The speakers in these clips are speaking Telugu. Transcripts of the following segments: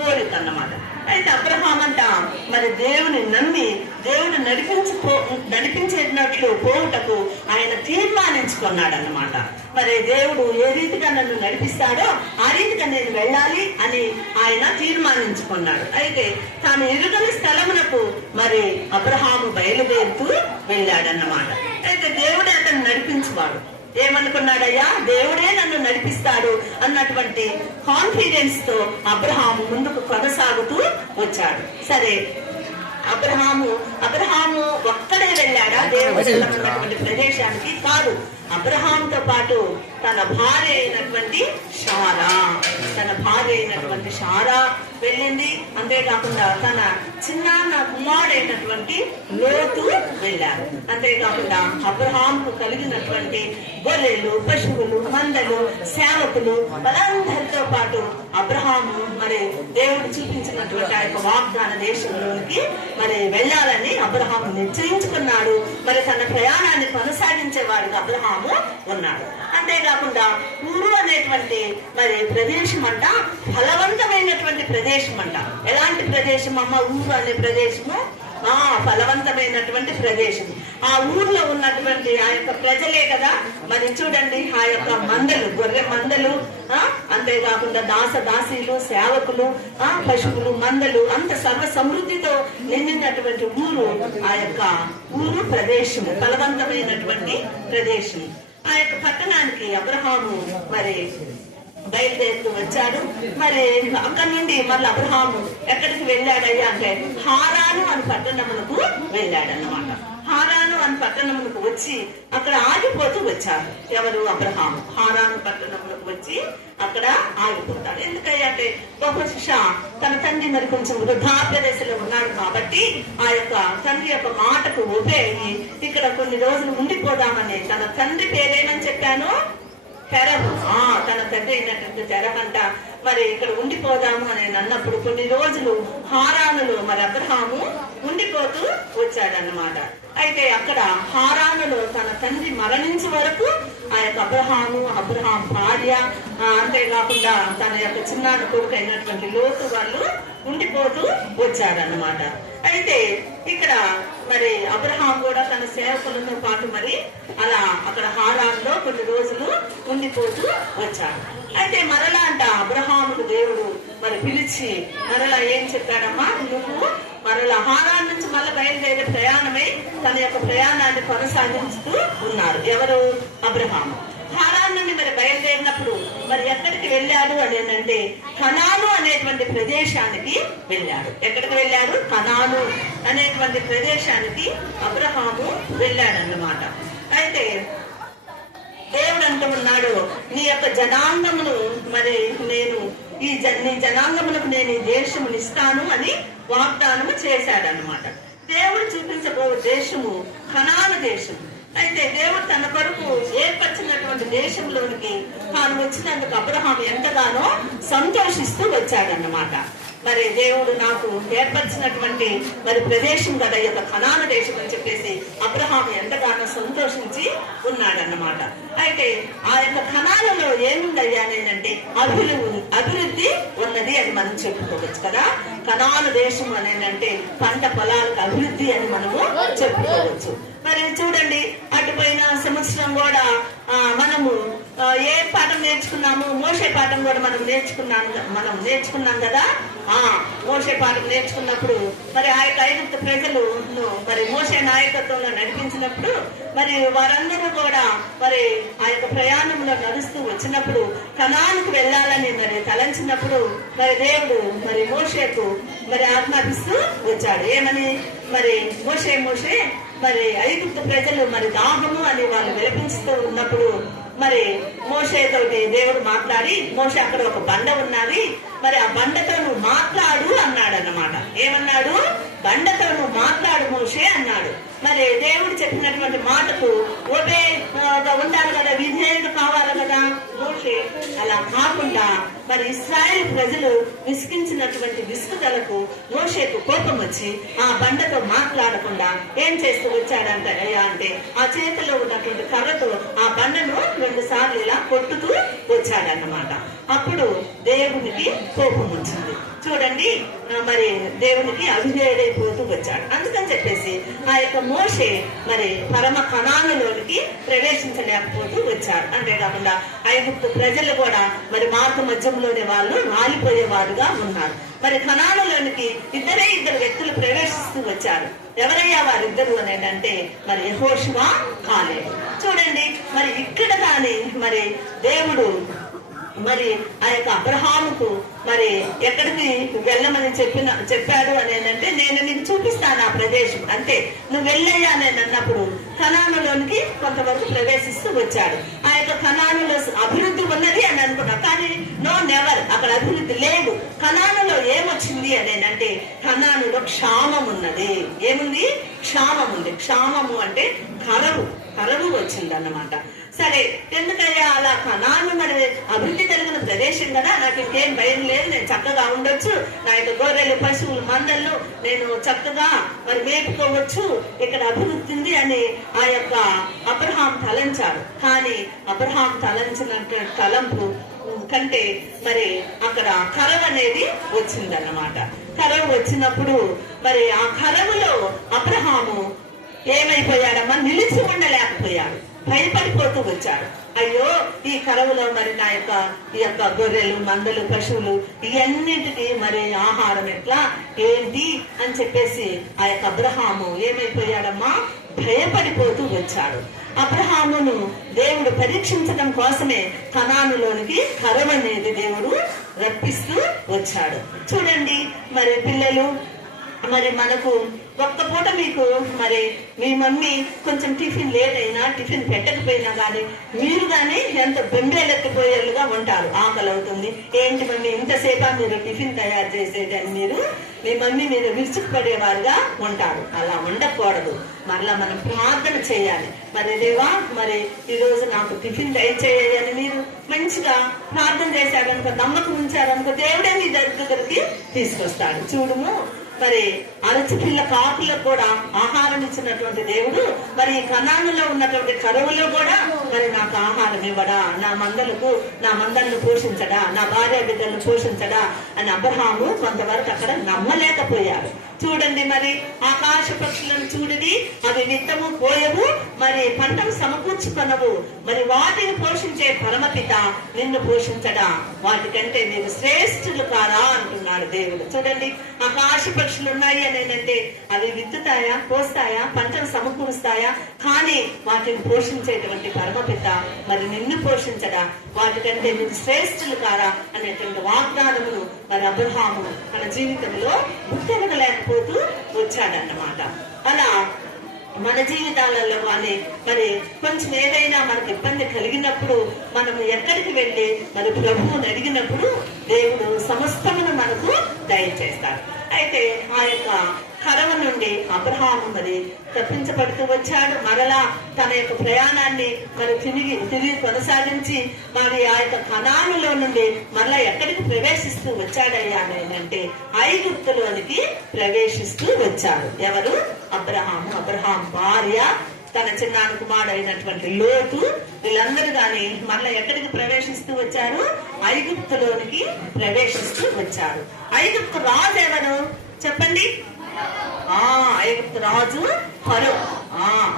కోరిక అన్నమాట. అయితే అబ్రహాం అంట మరి దేవుని నమ్మి దేవుడు నడిపించేటట్లు పోవుటకు ఆయన తీర్మానించుకున్నాడు అన్నమాట. మరి దేవుడు ఏ రీతిగా నన్ను నడిపిస్తాడో ఆ రీతిగా నేను వెళ్ళాలి అని ఆయన తీర్మానించుకున్నాడు. అయితే తాను ఎరుగని స్థలమునకు మరి అబ్రహాము బయలుదేరుతూ వెళ్ళాడన్నమాట. అయితే దేవుడే అతను నడిపించువాడు. ఏమనుకున్నాడయ్యా, దేవుడే నన్ను నడిపిస్తాడు అన్నటువంటి కాన్ఫిడెన్స్ తో అబ్రహాము ముందుకు కొనసాగుతూ వచ్చాడు. సరే, అబ్రహాము ఒక్కడే వెళ్ళాడా దేవుడు ఉన్నటువంటి ప్రదేశానికి? కాదు. అబ్రహాంతో పాటు తన భార్య అయినటువంటి షారా వెళ్ళింది. అంతేకాకుండా తన చిన్న కుమారుడైనటువంటి లోతు వెళ్ళారు. అంతేకాకుండా అబ్రహాంకు కలిగినటువంటి గొర్రెలు, పశువులు, మందలు, సేవకులు వాళ్ళందరితో పాటు అబ్రహాము మరి దేవుడు చూపించినటువంటి ఆ యొక్క వాగ్దాన దేశంలోనికి మరి వెళ్ళాలని అబ్రహాము నిశ్చయించుకున్నాడు. మరి తన ప్రయాణాన్ని కొనసాగించేవాడుగా అబ్రహాము ఉన్నాడు. అంతేకాకుండా ఊరు అనేటువంటి మరి ప్రదేశం అంట ఫలవంతమైనటువంటి ప్రదేశం అంట. ఎలాంటి ప్రదేశం అమ్మ ఊరు అనే ప్రదేశము? ఫలవంతమైనటువంటి ప్రదేశం. ఆ ఊర్లో ఉన్నటువంటి ఆ యొక్క ప్రజలే కదా మరి చూడండి, ఆ యొక్క మందలు, గొర్రె మందలు, అంతేకాకుండా దాసీలు, సేవకులు, పశువులు, మందలు, అంత సర్వ సమృద్ధితో నిండినటువంటి ఊరు ఆ యొక్క ఊరు ప్రదేశము, ఫలవంతమైనటువంటి ప్రదేశం. ఆ యొక్క పట్టణానికి అబ్రహాము మరి బయలుదేరుతూ వచ్చాడు. మరి అక్కడి నుండి మళ్ళీ అబ్రహాము ఎక్కడికి వెళ్ళాడయ్యా అంటే హారాను అని పట్టణమునకు వెళ్ళాడన్నమాట. హారాను అని పట్టణమునకు వచ్చి అక్కడ ఆగిపోతూ వచ్చారు. ఎవరు? అబ్రహాము. హారాను పట్టణమునకు వచ్చి అక్కడ ఆగిపోతాడు. ఎందుకయ్యా అంటే బహుశా తన తండ్రి మరి కొంచెం వృద్ధాప్య దశలో ఉన్నాడు కాబట్టి ఆ యొక్క తండ్రి యొక్క మాటకు ఉపయోగి ఇక్కడ కొన్ని రోజులు ఉండిపోదామని తన తండ్రి పేరేమని చెప్పాను? తెరహు. తన తండ్రి అయినటువంటి తెరహంట మరి ఇక్కడ ఉండిపోదాము అని అన్నప్పుడు కొన్ని రోజులు హారానులో మరి అబ్రహాము ఉండిపోతూ వచ్చాడన్నమాట. అయితే అక్కడ హారానులో తన తండ్రి మరణించే వరకు ఆ యొక్క అబ్రహాం భార్య, అంతేకాకుండా తన యొక్క చిన్నాన్న కొడుకు అయినటువంటి లోతు వాళ్ళు ఉండిపోతూ వచ్చారన్నమాట. అయితే ఇక్కడ మరి అబ్రహాం కూడా తన సేవకులతో పాటు మరి అలా అక్కడ హారాన్లో కొన్ని రోజులు ఉండిపోతూ వచ్చాడు. అయితే మరలా అంట అబ్రహామును దేవుడు మరి పిలిచి మరలా ఏం చెప్పాడమ్మా, నువ్వు మరలా హారాన్ నుంచి మళ్ళీ బయలుదేరే ప్రయాణమై తన యొక్క ప్రయాణాన్ని కొనసాగిస్తూ ఉన్నారు. ఎవరు? అబ్రహాము. హారాన్ నుండి మరి బయలుదేరినప్పుడు మరి ఎక్కడికి వెళ్ళాడు అని అంటే కనాను అనేటువంటి ప్రదేశానికి వెళ్ళాడు. ఎక్కడికి వెళ్ళాడు? కనాను అనేటువంటి ప్రదేశానికి అబ్రహాము వెళ్ళాడన్నమాట. అయితే దేవుడు అంటూ ఉన్నాడు, నీ యొక్క జనాంగమును మరి నేను నీ జనాంగములకు నేను ఈ దేశమును ఇస్తాను అని వాగ్దానము చేశాడనమాట. దేవుడు చూపించబో దేశము కనాను దేశం. అయితే దేవుడు తన కొరకు ఏర్పరిచినటువంటి దేశంలోనికి తాను వచ్చినందుకు అబ్రహాం ఎంతగానో సంతోషిస్తూ వచ్చాడన్నమాట. మరి దేవుడు నాకు ఏర్పరిచినటువంటి మరి ప్రదేశం కదా ఈ యొక్క కనాను దేశం అని చెప్పేసి అబ్రహాం ఎంతగానో సంతోషించి ఉన్నాడన్నమాట. అయితే ఆ యొక్క కనాలలో ఏముందయ్యా నేనంటే అభివృద్ధి ఉన్నది అని మనం చెప్పుకోవచ్చు కదా. కనాను దేశం అనేనంటే పంట పొలాలకు అభివృద్ధి అని మనము చెప్పుకోవచ్చు. మరి చూడండి, అటుపోయిన సంవత్సరం కూడా మనము ఏ పాఠం నేర్చుకున్నాము? మోషే పాఠం కూడా మనం నేర్చుకున్నాం కదా. మోషే పాఠం నేర్చుకున్నప్పుడు మరి ఆ యొక్క ఐగుప్తు ప్రజలు మరి మోషే నాయకత్వంలో నడిపించినప్పుడు మరి వారందరూ కూడా మరి ఆ యొక్క ప్రయాణంలో నడుస్తూ వచ్చినప్పుడు కనానుకు వెళ్ళాలని మరి తలంచినప్పుడు మరి దేవుడు మరి మోషేకు మరి ఆజ్ఞాపిస్తూ వచ్చాడు. ఏమని? మరి మోషే మరి ఐగుప్తు ప్రజలు మరి దాహము అని వాళ్ళు విలపిస్తూ ఉన్నప్పుడు మరి మోషేతోటి దేవుడు మాట్లాడి, మోషే అక్కడ ఒక బండ ఉన్నది, మరి ఆ బండతో నువ్వు మాట్లాడు అన్నాడు అన్నమాట. ఏమన్నాడు? బండతో నువ్వు మాట్లాడు మోషే అన్నాడు. మరి దేవుడు చెప్పినటువంటి మాటకు ఉండాలి కదా, విధేయత కావాలి కదా. మోషే అలా కాకుండా మరి ఇశ్రాయేలు ప్రజలు విసిగించినటువంటి విసుగుదలకు మోషేకు కోపం వచ్చి ఆ బండతో మాట్లాడకుండా ఏం చేస్తూ వచ్చాడంట అంటే ఆ చేతిలో ఉన్నటువంటి కర్రతో ఆ బండను 2 సార్లు ఇలా కొట్టుతూ వచ్చాడన్నమాట. అప్పుడు దేవునికి కోపం వచ్చింది. చూడండి మరి దేవునికి అవిధేయుడైపోతూ వచ్చాడు. అందుకని చెప్పేసి ఆ యొక్క మోషే మరి పరమ కనానులోనికి ప్రవేశించలేకపోతూ వచ్చాడు. అంతేకాకుండా ఐగుప్తు ప్రజలు కూడా మరి మార్గ మధ్యంలోనే వాళ్ళు రాలిపోయేవారుగా ఉన్నారు. మరి కనానులోనికి ఇద్దరు వ్యక్తులు ప్రవేశిస్తూ వచ్చారు. ఎవరయ్యా వారిద్దరు అని అంటే మరి యెహోషువ, కాలేబు. చూడండి మరి ఇక్కడ కానీ మరి దేవుడు మరి ఆ యొక్క అబ్రహాముకు మరి ఎక్కడికి వెళ్ళమని చెప్పాడు అని అంటే, నేను నీకు చూపిస్తాను ఆ ప్రదేశం, అంటే నువ్వు వెళ్ళయ్యా అని అన్నప్పుడు కనానులోనికి కొంతవరకు ప్రవేశిస్తూ వచ్చాడు. ఆ యొక్క కనానులో అభివృద్ధి ఉన్నది అని అనుకున్నా, కానీ నో నెవర్, అక్కడ అభివృద్ధి లేదు. కనానులో ఏమొచ్చింది అని అంటే, కనానులో క్షామం ఉన్నది. ఏముంది? క్షామం ఉంది. క్షామము అంటే కరువు వచ్చింది అన్నమాట. సరే, ఎందుకయ్యా అలా? కనాను మరి అభివృద్ధి కలిగిన ప్రదేశం కదా, నాకు ఇంకేం భయం లేదు, నేను చక్కగా ఉండొచ్చు, నా యొక్క గొర్రెలు, పశువులు, మందళ్ళు నేను చక్కగా మరి మేపుకోవచ్చు, ఇక్కడ అభివృద్ధి ఉంది అని ఆ యొక్క అబ్రహాం తలంచాడు. కానీ అబ్రహాం తలంచినట్టు తలంపు కంటే మరి అక్కడ కరవు అనేది వచ్చిందన్నమాట. కరవు వచ్చినప్పుడు మరి ఆ కరవులో అబ్రహాము ఏమైపోయాడమ్మా? నిలిచి ఉండలేకపోయాడు, భయపడిపోతూ వచ్చాడు. అయ్యో, ఈ కరువులో మరి నా యొక్క ఈ యొక్క గొర్రెలు, మందలు, పశువులు ఇవన్నిటికీ మరి ఆహారం ఎట్లా, ఏంటి అని చెప్పేసి ఆ యొక్క అబ్రహాము ఏమైపోయాడమ్మా? భయపడిపోతూ వచ్చాడు. అబ్రహామును దేవుడు పరీక్షించడం కోసమే కనానులోనికి కరువు అనేది దేవుడు రప్పిస్తూ వచ్చాడు. చూడండి మరి పిల్లలు, మరి మనకు ఒక్క పూట మీకు మరి మీ మమ్మీ కొంచెం టిఫిన్ లేట్ అయినా, టిఫిన్ పెట్టకపోయినా కానీ మీరు కానీ ఎంత బెంబేలెత్తిపోయేలుగా ఉంటారు. ఆకలి అవుతుంది, ఏంటి మమ్మీ ఇంతసేపా మీరు టిఫిన్ తయారు చేసేది అని మీరు మీ మమ్మీ మీద విరుచుకుపడేవారుగా ఉంటారు. అలా ఉండకూడదు. మరలా మనం ప్రార్థన చేయాలి. మరి దేవా, మరి ఈ రోజు నాకు టిఫిన్ దయచేయాలి అని మీరు మంచిగా ప్రార్థన చేశారనుకో, నమ్మకం ఉంచారనుకో, దేవుడే మీ దగ్గరికి తీసుకొస్తాడు. చూడుము, మరి అరచిపిల్ల కాకులకు కూడా ఆహారం ఇచ్చినటువంటి దేవుడు మరి కనానులో ఉన్నటువంటి కరువులో కూడా మరి నాకు ఆహారం ఇవ్వడా, నా మందలను పోషించడా, నా భార్య బిడ్డలను పోషించడా అని అబ్రహాము కొంతవరకు అక్కడ నమ్మలేకపోయాడు. చూడండి, మరి ఆకాశ పక్షులను చూడది, అవి విత్తము కోయవు, మరి పంటను సమకూర్చుకొనవు, మరి వాటిని పోషించే పరమపిత నిన్ను పోషించడా, వాటికంటే మీరు శ్రేష్ఠులు కారా అంటున్నాడు దేవుడు. చూడండి, ఆకాశ పక్షులు ఉన్నాయి అని అంటే అవి విత్తుతాయా, కోస్తాయా, పంటను సమకూరుస్తాయా, కానీ వాటిని పోషించేటువంటి పరమపిత మరి నిన్ను పోషించడా, వాటికంటే మీరు శ్రేష్ఠులు కారా అనేటువంటి వాగ్దానమును మరి అబ్రహాము మన జీవితంలో గుర్తెరగలేకపోతూ వచ్చాడన్నమాట. అలా మన జీవితాలలో కానీ మరి కొంచెం ఏదైనా మనకు ఇబ్బంది కలిగినప్పుడు మనం ఎక్కడికి వెళ్ళి మరి ప్రభువుని అడిగినప్పుడు దేవుడు సమస్తమును మనకు దయచేస్తాడు. అయితే ఆ యొక్క కరవ నుండి అబ్రహాము మరి తప్పించబడుతూ వచ్చాడు. మరలా తన యొక్క ప్రయాణాన్ని మరి తిరిగి కొనసాగించి మరి ఆ యొక్క కనానులో నుండి మరలా ఎక్కడికి ప్రవేశిస్తూ వచ్చాడయ్యా అంటే ఐగుప్తులోనికి ప్రవేశిస్తూ వచ్చాడు. ఎవరు? అబ్రహాము, అబ్రహాం భార్య, తన చిన్నాన్న కుమారుడు అయినటువంటి లోతు, వీళ్ళందరూ కానీ మళ్ళీ ఎక్కడికి ప్రవేశిస్తూ వచ్చారు? ఐగుప్తులోనికి ప్రవేశిస్తూ వచ్చారు. ఐగుప్తు రాజు ఎవరు చెప్పండి? ఐగుప్తు రాజు ఫరో.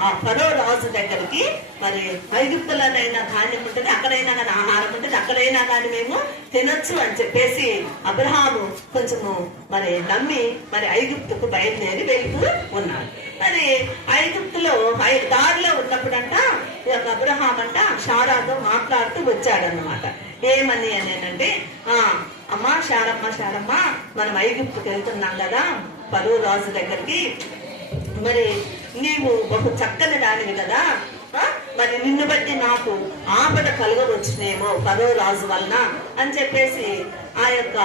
ఆ ఫరో రాజు దగ్గరికి మరి ఐగుప్తులోనైనా ధాన్యం ఉంటుంది, అక్కడైనా కానీ ఆహారం ఉంటుంది, అక్కడైనా కానీ మేము తినొచ్చు అని చెప్పేసి అబ్రహాము కొంచెము మరి నమ్మి మరి ఐగుప్తుకు బయలుదేరి వెళ్తూ ఉన్నాడు. మరి ఐగుప్తులో దారిలో ఉన్నప్పుడంట అబ్రహాం అంట శారాతో మాట్లాడుతూ వచ్చాడన్నమాట. ఏమని అంటే, అమ్మా శారమ్మ, మనం ఐగుప్తుకు వెళ్తున్నాం కదా ఫరో రాజు దగ్గరికి, మరి నీవు బహు చక్కని దానివి కదా, మరి నిన్ను బట్టి నాకు ఆపద కలగవచ్చునేమో ఫరో రాజు వలన అని చెప్పేసి ఆ యొక్క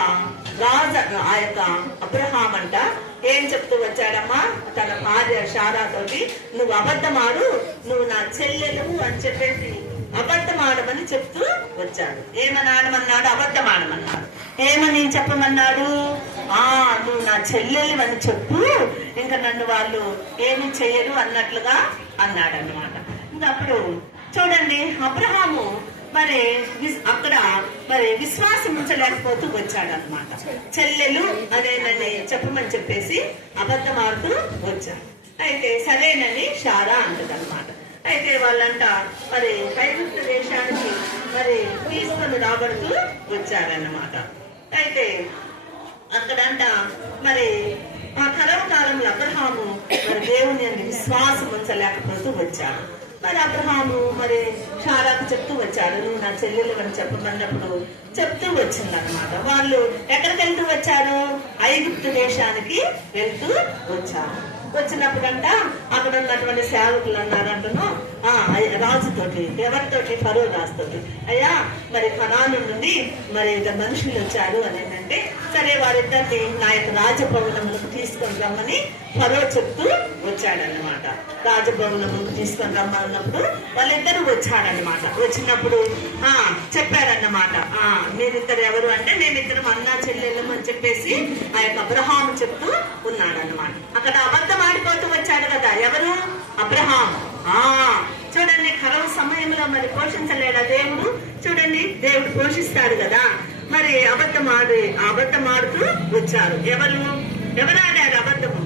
అబ్రహాం అంట ఏం చెప్తూ వచ్చాడమ్మా తన భార్య శారాతోటి, నువ్వు అబద్ధమాడు, నువ్వు నా చెల్లెలు అని చెప్పేసి అబద్ధమాడమని చెప్తూ వచ్చాడు. ఏమని ఆడమన్నాడు? అబద్ధమాడమన్నాడు. ఏమని చెప్పమన్నాడు? నువ్వు నా చెల్లెలు అని చెప్పు, ఇంకా నన్ను వాళ్ళు ఏమి చెయ్యరు అన్నట్లుగా అన్నాడు అన్నమాట. ఇంకా అప్పుడు చూడండి, అబ్రహాము మరి అక్కడ మరి విశ్వాసం ఉంచలేకపోతూ వచ్చాడు అనమాట. చెల్లెలు అదేనని చెప్పమని చెప్పేసి అబద్ధం ఆడుతూ వచ్చాడు. అయితే సరేనని షారా అంటదన్నమాట. అయితే వాళ్ళంట మరి ఐగుప్తు దేశానికి మరి తీసుకొని రాబడుతూ వచ్చారన్నమాట. అయితే అక్కడంట మరి ఆ కరవ కాలంలో అబ్రహాము మరి దేవుని అని విశ్వాసం ఉంచలేకపోతూ వచ్చాడు. మరి అబ్రహాము మరి షారాకు చెప్తూ వచ్చాడు, నువ్వు నా చెల్లెలు అని చెప్పమన్నప్పుడు చెప్తూ వచ్చిందనమాట. వాళ్ళు ఎక్కడికి వెళ్తూ వచ్చారు? ఐగుప్తు దేశానికి వెళ్తూ వచ్చారు. వచ్చినప్పుడంట అక్కడ ఉన్నటువంటి సేవకులు అన్నారంటను రాజుతోటి, ఎవరితోటి? ఫరో రాజుతోటి, అయ్యా మరి కనాను నుండి మరి మనుషులు వచ్చారు అని అంటే, సరే వారిద్దరిని నా యొక్క రాజభవనములకు తీసుకొని రమ్మని ఫరో చెప్తూ వచ్చాడనమాట. రాజభవనములకు తీసుకొని రమ్మన్నప్పుడు వాళ్ళిద్దరు వచ్చాడనమాట. వచ్చినప్పుడు చెప్పారన్నమాట, మీరిద్దరు ఎవరు అంటే, మేమిద్దరం అన్నా చెల్లెళ్ళం అని చెప్పేసి ఆ యొక్క అబ్రహాము చెప్తూ ఉన్నాడనమాట. అక్కడ అబద్ధం ఆడిపోతూ వచ్చాడు కదా, ఎవరు? అబ్రహాం. చూడండి, కరువు సమయంలో మరి పోషించలేడా దేవుడు? చూడండి, దేవుడు పోషిస్తాడు కదా. మరి అబద్ధం ఆడుతూ వచ్చారు. ఎవరు ఆడారు అబద్ధము?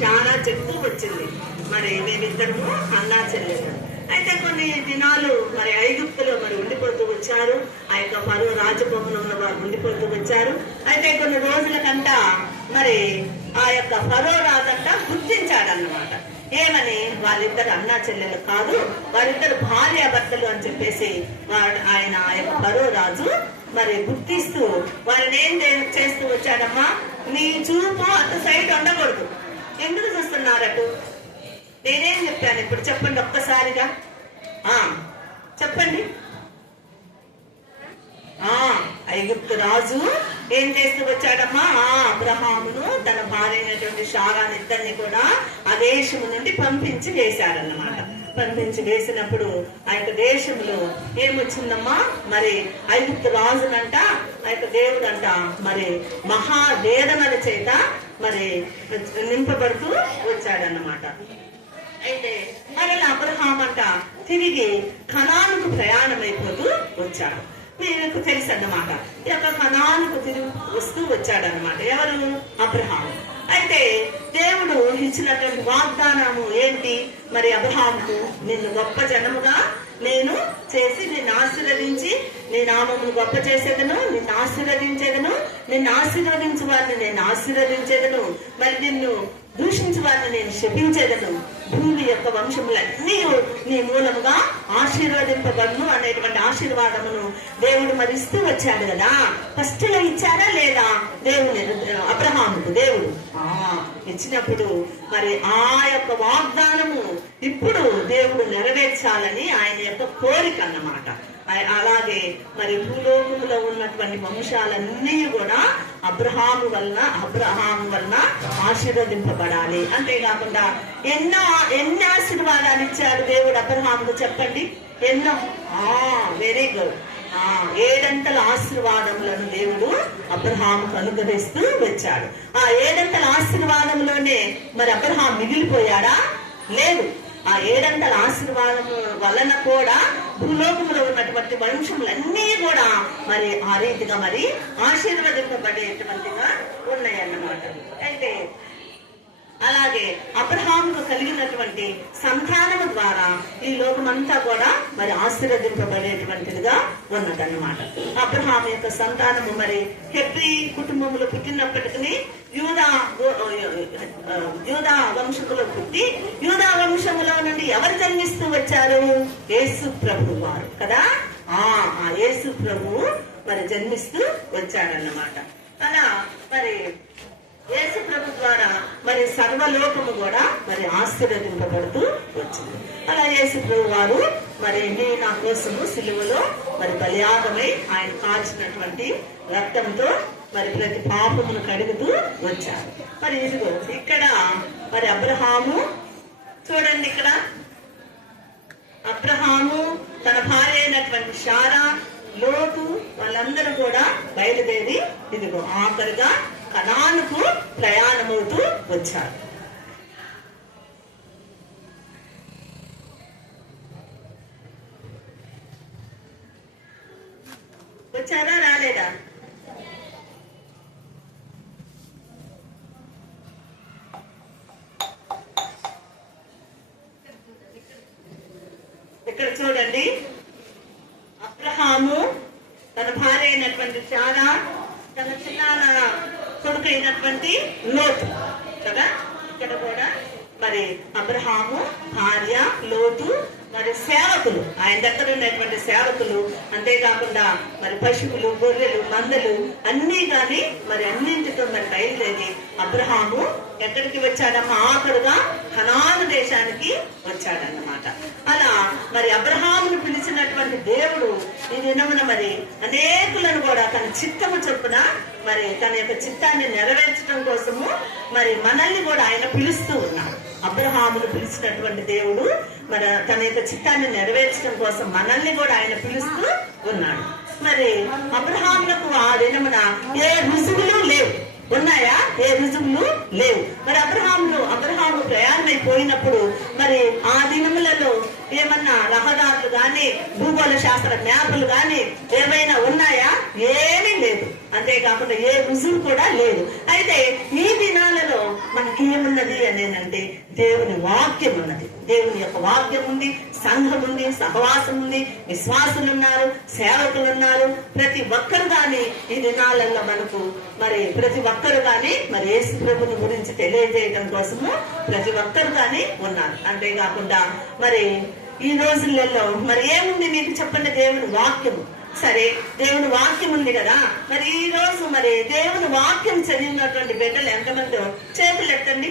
చాలా చెప్తూ వచ్చింది, మరి మేమిద్దరము అన్నా చెల్లెలు. అయితే కొన్ని దినాలు మరి ఐగుప్తులో మరి ఉండిపోతూ వచ్చారు. ఆ యొక్క ఫరో రాజభవనంలో వారు ఉండిపోతూ వచ్చారు. అయితే కొన్ని రోజులకంట మరి ఆ యొక్క ఫరో రాజంట గుర్తించాడన్నమాట. ఏమని? వాళ్ళిద్దరు అన్నా చెల్లెలు కాదు, వారిద్దరు భార్యాభర్తలు అని చెప్పేసి ఆయన ఆ యొక్క ఫరో రాజు మరి గుర్తిస్తూ వారిని ఏం చేస్తూ వచ్చాడమ్మా, నీ చూపు అటు సైడ్ ఉండకూడదు. ఎందుకు చూస్తున్నారటు? నేనేం చెప్పాను ఇప్పుడు చెప్పండి ఒక్కసారిగా, చెప్పండి. ఐగుప్తు రాజు ఏం చేస్తూ వచ్చాడమ్మా, అబ్రహామును తన భార్య అయినటువంటి షారాను ఇద్దరిని కూడా ఆ దేశము నుండి పంపించి వేశాడన్నమాట. పంపించి వేసినప్పుడు ఆ యొక్క దేశంలో ఏమొచ్చిందమ్మా, మరి ఐగుప్తు రాజునంట ఆ యొక్క దేవుడంట మరి మహావేదనల చేత మరి నింపబడుతూ వచ్చాడన్నమాట. అయితే మరలా అబ్రహాం అంట తిరిగి కనానుకు ప్రయాణం అయిపోతూ వచ్చాడు. మీకు తెలుసు అన్నమాట, ఈ యొక్క కనానుకు తిరిగి వస్తూ వచ్చాడనమాట. ఎవరు? అబ్రహాం. అయితే దేవుడు ఇచ్చినటువంటి వాగ్దానము ఏంటి? మరి అబ్రహాముకు, నిన్ను గొప్ప జనముగా నేను చేసి నిన్ను ఆశీర్వదించి నీ నామమును గొప్ప చేసేదను, నిన్ను ఆశీర్వదించేదను, నిన్ను ఆశీర్వదించు వారిని నేను ఆశీర్వదించేదను, మరి నిన్ను దూషించు వారిని నేను శపించేదను, భూమి యొక్క వంశములన్నీ నీ మూలముగా ఆశీర్వదింపబడును అనేటువంటి ఆశీర్వాదమును దేవుడు మరి ఇస్తూ వచ్చాడు కదా. ఫస్ట్ లో ఇచ్చారా లేదా దేవుని అబ్రహాముకు? దేవుడు ఇచ్చినప్పుడు మరి ఆ యొక్క వాగ్దానము ఇప్పుడు దేవుడు నెరవేర్చాలని ఆయన యొక్క కోరిక అన్నమాట. అలాగే మరి భూలోకములో ఉన్నటువంటి వంశాలన్నీ కూడా అబ్రహాము వలన ఆశీర్వదింపబడాలి. అంతేకాకుండా ఎన్ని ఆశీర్వాదాలు ఇచ్చాడు దేవుడు అబ్రహాముకు? చెప్పండి, ఎన్నో. Very good. 7 ఆశీర్వాదములను దేవుడు అబ్రహాముకు అనుగ్రహిస్తూ వచ్చాడు. ఆ 7 ఆశీర్వాదంలోనే మరి అబ్రహాం మిగిలిపోయాడా? లేదు. ఆ 7 ఆశీర్వాదం వలన కూడా భూలోకంలో ఉన్నటువంటి వంశములన్నీ కూడా మరి ఆ రీతిగా మరి ఆశీర్వదింపబడేటువంటిగా ఉన్నాయన్నమాట. అయితే అలాగే అబ్రహాముకు కలిగినటువంటి సంతానము ద్వారా ఈ లోకమంతా కూడా మరి ఆశీర్వదింపబడేటువంటిదిగా ఉన్నదన్నమాట. అబ్రహాము యొక్క సంతానము మరి హెబ్రీ కుటుంబంలో పుట్టినప్పటికీ యూదా వంశములో పుట్టి, యూదా వంశములో నుండి ఎవరు జన్మిస్తూ వచ్చారు? యేసు ప్రభు వారు కదా. ఆ యేసు ప్రభు మరి జన్మిస్తూ వచ్చాడన్నమాట. అలా మరి యేసు ప్రభు ద్వారా మరి సర్వలోకము కూడా మరి ఆశీర్వదింపబడుతూ వచ్చింది. అలా యేసు ప్రభు వారు మరి నీ నా కోసము సిలువలో మరి బలియాగమై ఆయన కాల్చినటువంటి రక్తంతో మరి ప్రతి పాపమును కడుగుతూ వచ్చారు. మరి ఇదిగో ఇక్కడ మరి అబ్రహాము చూడండి, ఇక్కడ అబ్రహాము తన భార్య అయినటువంటి షారా, లోతు వాళ్ళందరూ కూడా బయలుదేరి ఇదిగో ఆఖరిగా కనానుకు ప్రయాణమవుతూ వచ్చారు. చూడండి, అబ్రహాము తన భార్య అయినటువంటి శారా, తన చిన్న కొడుకు అయినటువంటి లోతు కదా. ఇక్కడ కూడా మరి అబ్రహాము, భార్య, లోతు, మరి సేవకులు, ఆయన దగ్గర ఉన్నటువంటి సేవకులు, అంతేకాకుండా మరి పశువులు, గొర్రెలు, మందలు అన్నీ కానీ మరి అన్నింటితో మరి బయలుదేరి అబ్రహాము ఎక్కడికి వచ్చాడమ్మా? ఆఖరుగా కనాను దేశానికి వచ్చాడన్నమాట. అలా మరి అబ్రహామును పిలిచినటువంటి దేవుడు ఈ దినమున మరి అనేకులను కూడా తన చిత్తము చొప్పున మరి తన యొక్క చిత్తాన్ని నెరవేర్చడం కోసము మరి మనల్ని కూడా ఆయన పిలుస్తూ ఉన్నాడు. అబ్రహామును పిలిచినటువంటి దేవుడు మరి తన యొక్క చిత్తాన్ని నెరవేర్చడం కోసం మనల్ని కూడా ఆయన పిలుస్తూ ఉన్నాడు. మరి అబ్రహాములకు ఆ దినమున ఏ రుజువులు లేవు. ఉన్నాయా? ఏ రుజువులు లేవు. మరి అబ్రహాము ప్రయాణమైపోయినప్పుడు మరి ఆ దినములలో ఏమన్నా రహదారులు గాని, భూగోళ శాస్త్ర మ్యాపులు గాని ఏమైనా ఉన్నాయా? ఏమీ లేదు. అంతేకాకుండా ఏ రుజువు కూడా లేదు. అయితే ఈ దినాలలో మనకి ఏమున్నది అనేనంటే దేవుని వాక్యం ఉన్నది. దేవుని యొక్క వాక్యం ఉంది, సంఘం ఉంది, సహవాసం ఉంది, విశ్వాసులు ఉన్నారు, సేవకులు ఉన్నారు. ప్రతి ఒక్కరు గాని ఈ దినాలలో మనకు మరి ప్రతి ఒక్కరు గాని మరి యేసు ప్రభుని గురించి తెలియజేయడం కోసము ప్రతి ఒక్కరు గాని ఉన్నారు. అంతేకాకుండా మరి ఈ రోజులలో మరి ఏముంది మీకు చెప్పండి? దేవుని వాక్యము. సరే, దేవుని వాక్యం ఉంది కదా. మరి ఈ రోజు మరి దేవుని వాక్యం చదివినటువంటి బిడ్డలు ఎంతమంది? చేతులు ఎత్తండి.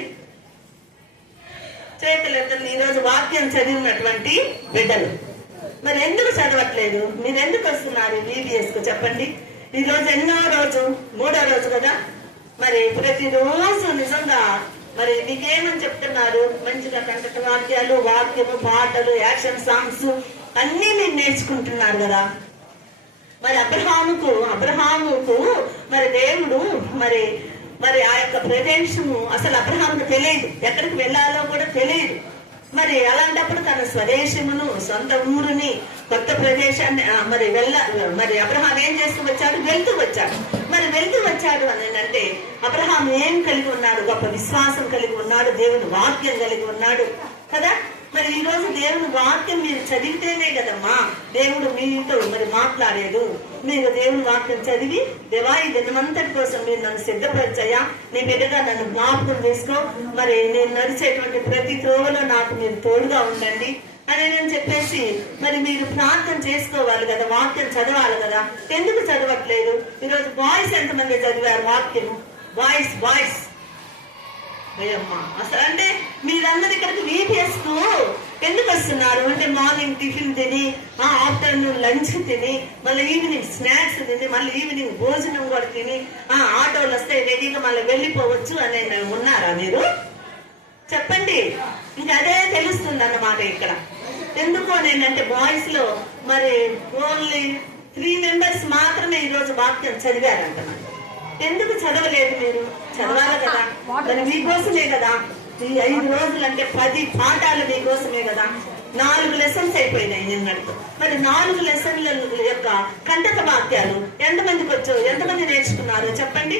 ఈ రోజు వాక్యం చదివినటువంటి బిడ్డలు మరి ఎందుకు చదవట్లేదు? మీరు ఎందుకు వస్తున్నారు VBS కు చెప్పండి? ఈ రోజు మూడో రోజు కదా. మరి ప్రతిరోజు నిజంగా మరి మీకేమని చెప్తున్నారు? మంచిగా కంటక వాక్యాలు, వాక్యము, పాటలు, యాక్షన్ సాంగ్స్ అన్ని మీరు నేర్చుకుంటున్నారు కదా. మరి అబ్రహాముకు మరి దేవుడు మరి మరి ఆ యొక్క ప్రదేశము అసలు అబ్రహాముకు తెలియదు, ఎక్కడికి వెళ్ళాలో కూడా తెలియదు. మరి అలాంటప్పుడు తన స్వదేశమును, సొంత ఊరుని, కొత్త ప్రదేశాన్ని మరి అబ్రహాం ఏం చేస్తూ వచ్చాడు? వెళ్తూ వచ్చాడు. మరి వెళ్తూ వచ్చాడు అని అంటే అబ్రహాం ఏం కలిగి ఉన్నాడు? గొప్ప విశ్వాసం కలిగి ఉన్నాడు, దేవుని వాక్యం కలిగి ఉన్నాడు కదా. మరి ఈ రోజు దేవుని వాక్యం మీరు చదివితేనే కదమ్మా దేవుడు మీతో మరి మాట్లాడేది. మీరు దేవుని వాక్యం చదివి, దేవా ఈ దినమంతటి కోసం మీరు నన్ను సిద్ధపరిచయ్యా, నీ బిడ్డగా నన్ను జ్ఞాపకం చేసుకో, మరి నేను నడిచేటువంటి ప్రతి త్రోవలో నాకు మీరు తోడుగా ఉండండి అని నేను చెప్పేసి మరి మీరు ప్రార్థన చేసుకోవాలి కదా, వాక్యం చదవాలి కదా. ఎందుకు చదవట్లేదు? ఈరోజు బాయ్స్ ఎంతమంది చదివారు వాక్యము? బాయ్స్ అయ్యమ్మా, అసలు అంటే మీరందరూ ఇక్కడికి VBS కు ఎందుకు వస్తున్నారు అంటే మార్నింగ్ టిఫిన్ తిని, ఆఫ్టర్నూన్ లంచ్ తిని, మళ్ళీ ఈవినింగ్ స్నాక్స్ తిని, మళ్ళీ ఈవినింగ్ భోజనం కూడా తిని, ఆటోలు వస్తే రెడీగా మళ్ళీ వెళ్ళిపోవచ్చు అని ఉన్నారా మీరు? చెప్పండి. ఇంకా అదే తెలుస్తుంది అన్నమాట ఇక్కడ. ఎందుకు నేనంటే బాయ్స్ లో మరి ఓన్లీ 3 మెంబర్స్ మాత్రమే ఈ రోజు వాక్యం చదివారంటున్నారు. ఎందుకు చదవలేదు? మీరు చదవాలి కదా. మరి మీకోసమే కదా ఈ 5 రోజులు అంటే 10 పాఠాలు మీకోసమే కదా. 4 లెసన్స్ అయిపోయినాయి నిన్నట్టు. మరి 4 లెసన్ల యొక్క కంటక వాక్యాలు ఎంతమందికి వచ్చావు? ఎంతమంది నేర్చుకున్నారు చెప్పండి?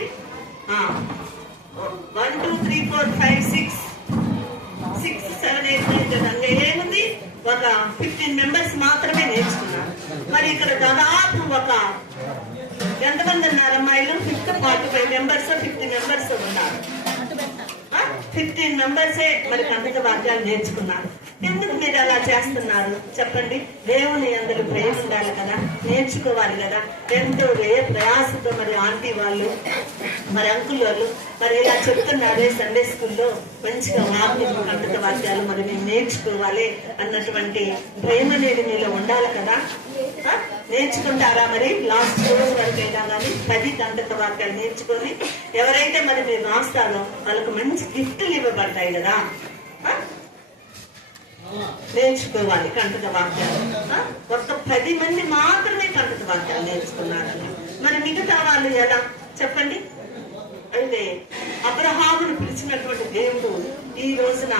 1 2 3 4 5 6 7 8 9 ఏముంది? ఒక 15 మెంబర్స్ మాత్రమే నేర్చుకున్నారు. మరి ఇక్కడ దాదాపు ఒక ఎంతమంది ఉన్నారు అమ్మాయిలు? 45 మెంబర్స్ 50 మెంబర్స్ ఉన్నారు. 15 మెంబర్సే మరి కంటక వాక్యాలు నేర్చుకున్నారు. ఎందుకు మీరు అలా చేస్తున్నారు చెప్పండి? దేవుని అందరూ ప్రేమ ఉండాలి కదా, నేర్చుకోవాలి కదా. ఎంతో ప్రయాసతో మరి ఆంటీ వాళ్ళు మరి అంకుల్ వాళ్ళు మరి ఇలా చెప్తున్నారే సండే స్కూల్లో మంచిగా వాక్యం, కంటక వాక్యాలు మరి మేము నేర్చుకోవాలి అన్నటువంటి భయం అనేది మీలో ఉండాలి కదా. నేర్చుకుంటారా? మరి లాస్ట్ రోజు వరకు అయినా కానీ 10 కంటక వాక్యాలు నేర్చుకొని ఎవరైతే మరి మీరు రాస్తారో వాళ్ళకు మంచి గిఫ్ట్లు ఇవ్వబడతాయి కదా. నేర్చుకోవాలి కంటక వాక్యాలు. ఒక 10 మంది మాత్రమే కంటక వాక్యాలు నేర్చుకున్నారని మరి మిగతా వాళ్ళు ఎలా చెప్పండి? అయితే అబ్రహామును పిలిచినటువంటి దేవుడు ఈ రోజున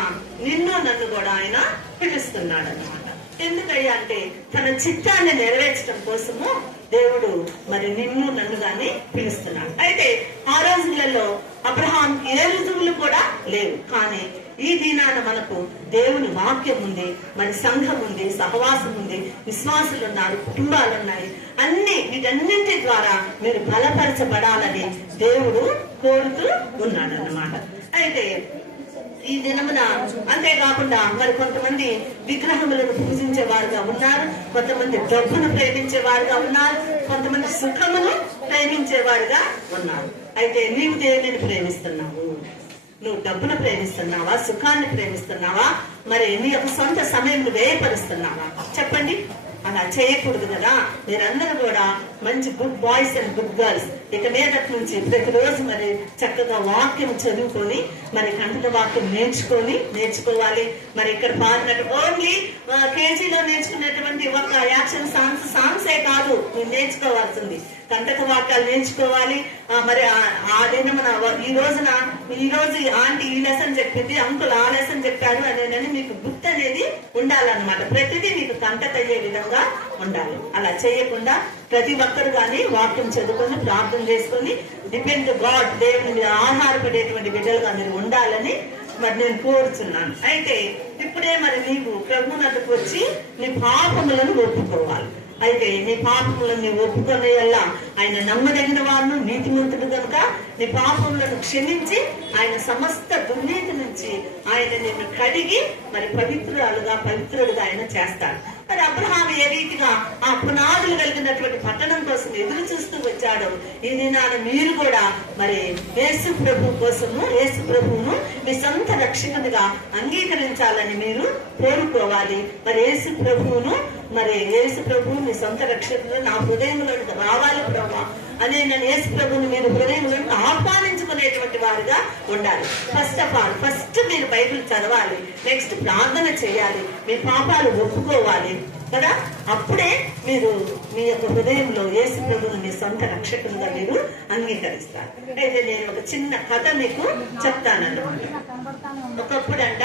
నిన్ను నన్ను కూడా ఆయన పిలుస్తున్నాడు అన్నమాట. ఎందుకయ్యా అంటే తన చిత్తాన్ని నెరవేర్చడం కోసము దేవుడు మరి నిన్ను నన్ను గాని పిలుస్తున్నాడు. అయితే ఆ రోజులలో అబ్రహాంకి ఏ రుజువులు కూడా లేవు, కానీ ఈ దినాన మనకు దేవుని వాక్యం ఉంది, మరి సంఘం ఉంది, సహవాసం ఉంది, విశ్వాసులు ఉన్నారు, కుటుంబాలు ఉన్నాయి. వీటన్నింటి ద్వారా మీరు బలపరచబడాలని దేవుడు కోరుతూ ఉన్నాడన్నమాట. అయితే ఈ దినమున అంతేకాకుండా మరి కొంతమంది విగ్రహములను పూజించే వారుగా ఉన్నారు, కొంతమంది డబ్బును ప్రేమించే వారుగా ఉన్నారు, కొంతమంది సుఖమును ప్రేమించే వారుగా ఉన్నారు. అయితే నీవు దేవుని ప్రేమిస్తున్నావు, నువ్వు డబ్బును ప్రేమిస్తున్నావా, సుఖాన్ని ప్రేమిస్తున్నావా, మరి నీ యొక్క సొంత సమయం వ్యయపరుస్తున్నావా? చెప్పండి. అలా చేయకూడదు కదా. మీరందరూ కూడా మంచి good boys and good girls ఇక మీదటి నుంచి ప్రతిరోజు మరి చక్కగా వాక్యం చదువుకొని మరి కంఠ వాక్యం నేర్చుకోవాలి. మరి ఇక్కడ పాడినట్టు ఓన్లీ కేజీలో నేర్చుకునేటువంటి ఒక యాక్షన్ సాంగ్సే కాదు మీరు నేర్చుకోవాల్సింది, కంటక వాక్యాలు నేర్చుకోవాలి. మరి ఆ దినమున ఈ రోజు ఆంటీ ఈ లెసన్ చెప్పింది, అంకుల్ ఆ లెసన్ చెప్పారు అనేది మీకు గుర్తు అనేది ఉండాలన్నమాట. ప్రతిదీ మీకు కంటకయ్యే విధంగా ఉండాలి. అలా చేయకుండా ప్రతి ఒక్కరు కానీ వాక్యం చదువుకొని ప్రార్థన చేసుకొని డిపెండ్ గాడ్, దేవుని మీద ఆధారపడేటువంటి బిడ్డలుగా మీరు ఉండాలని మరి నేను కోరుచున్నాను. అయితే ఇప్పుడే మరి నీవు ప్రభువునకు వచ్చి నీ పాపములను ఒప్పుకోవాలి. అయితే నీ పాపములను ఒప్పుకునేలా ఆయన నమ్మదగిన వారును నీతిమంతుడు కనుక నీ పాపములను క్షమించి ఆయన సమస్త దుర్నీతి నుంచి ఆయన నిన్ను కడిగి మరి పవిత్రుడుగా ఆయన చేస్తాడు. మరి అబ్రహాము ఏ రీతిగా ఆ పునాదులు కలిగినటువంటి పట్టణం కోసం ఎదురు చూస్తూ వచ్చాడు, ఈ దినాన మీరు కూడా మరి యేసు ప్రభు కోసము యేసు ప్రభువును మీ సొంత రక్షకునిగా అంగీకరించాలని మీరు కోరుకోవాలి. మరి యేసు ప్రభువును మీ సొంత రక్షకులు నా హృదయంలో రావాలి ప్రభా అని నేను యేసు ప్రభువుని మీరు హృదయంలో ఆహ్వానించుకునేటువంటి వారుగా ఉండాలి. ఫస్ట్ మీరు బైబిల్ చదవాలి, నెక్స్ట్ ప్రార్థన చేయాలి, మీ పాపాలు ఒప్పుకోవాలి కదా. అప్పుడే మీరు మీ యొక్క హృదయంలో యేసు ప్రభువుని మీ సొంత రక్షకులుగా మీరు అంగీకరిస్తారు. అయితే నేను ఒక చిన్న కథ మీకు చెప్తానన్నమాట. ఒకప్పుడంట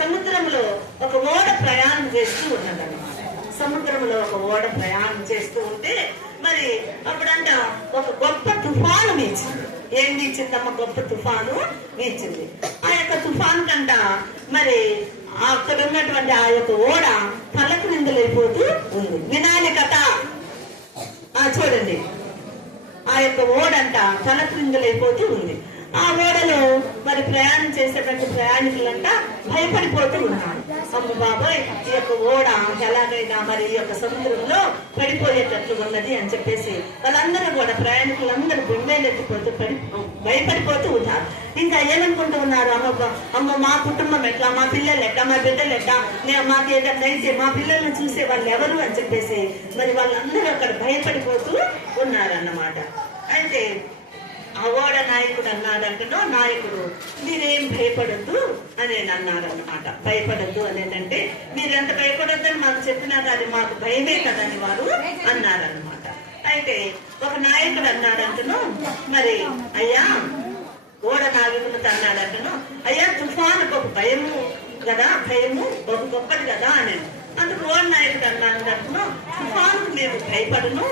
సముద్రంలో ఒక ఓడ ప్రయాణం చేస్తూ ఉన్నదన్నమాట. సముద్రంలో ఒక ఓడ ప్రయాణం చేస్తూ ఉంటే మరి అప్పుడంట ఒక గొప్ప తుఫాను వీచింది. ఏం వీచిందమ్మ? గొప్ప తుఫాను వీచింది. ఆ యొక్క తుఫాను కంట మరి అక్కడ ఉన్నటువంటి ఆ యొక్క ఓడ తలక్రిందులైపోతూ ఉంది. వినాలి కథ. చూడండి, ఆ యొక్క ఓడంట తలక్రిందులైపోతూ ఉంది. ఆ ఓడలో మరి ప్రయాణం చేసేటువంటి ప్రయాణికులంట భయపడిపోతూ ఉన్నారు. అమ్మ బాబోయ్, ఈ యొక్క ఓడ ఎలాగైనా మరి ఈ యొక్క సముద్రంలో పడిపోయేటట్లు ఉన్నది అని చెప్పేసి వాళ్ళందరూ కూడా ప్రయాణికులందరూ బొంబేలెత్తిపోతూ భయపడిపోతూ ఉన్నారు. ఇంకా ఏమనుకుంటూ ఉన్నారు, అమ్మ మా కుటుంబం ఎట్లా, మా పిల్లలు ఎట్లా, మా బిడ్డలు ఎట్లా, మాకు ఏదైనా అయితే మా పిల్లల్ని చూసే వాళ్ళు ఎవరు అని చెప్పేసి మరి వాళ్ళందరూ అక్కడ భయపడిపోతూ ఉన్నారన్నమాట. అయితే ఆ ఓడ నాయకుడు అన్నాడంటనో, నాయకుడు మీరేం భయపడద్దు అని అన్నారన్నమాట. భయపడద్దు అనేదంటే మీరెంత భయపడద్దని మాకు చెప్పినా కానీ మాకు భయమే కదని వారు అన్నారన్నమాట. అయితే ఒక నాయకుడు అన్నాడంటను, మరి అయ్యా ఓడ నాయకుడితో అన్నాడంటను, అయ్యా తుఫానుకు ఒక భయము కదా, భయము ఒక గొప్పది కదా అని. అందుకు ఓడ నాయకుడు అన్నాడంటను, తుఫానుకు మేము భయపడము,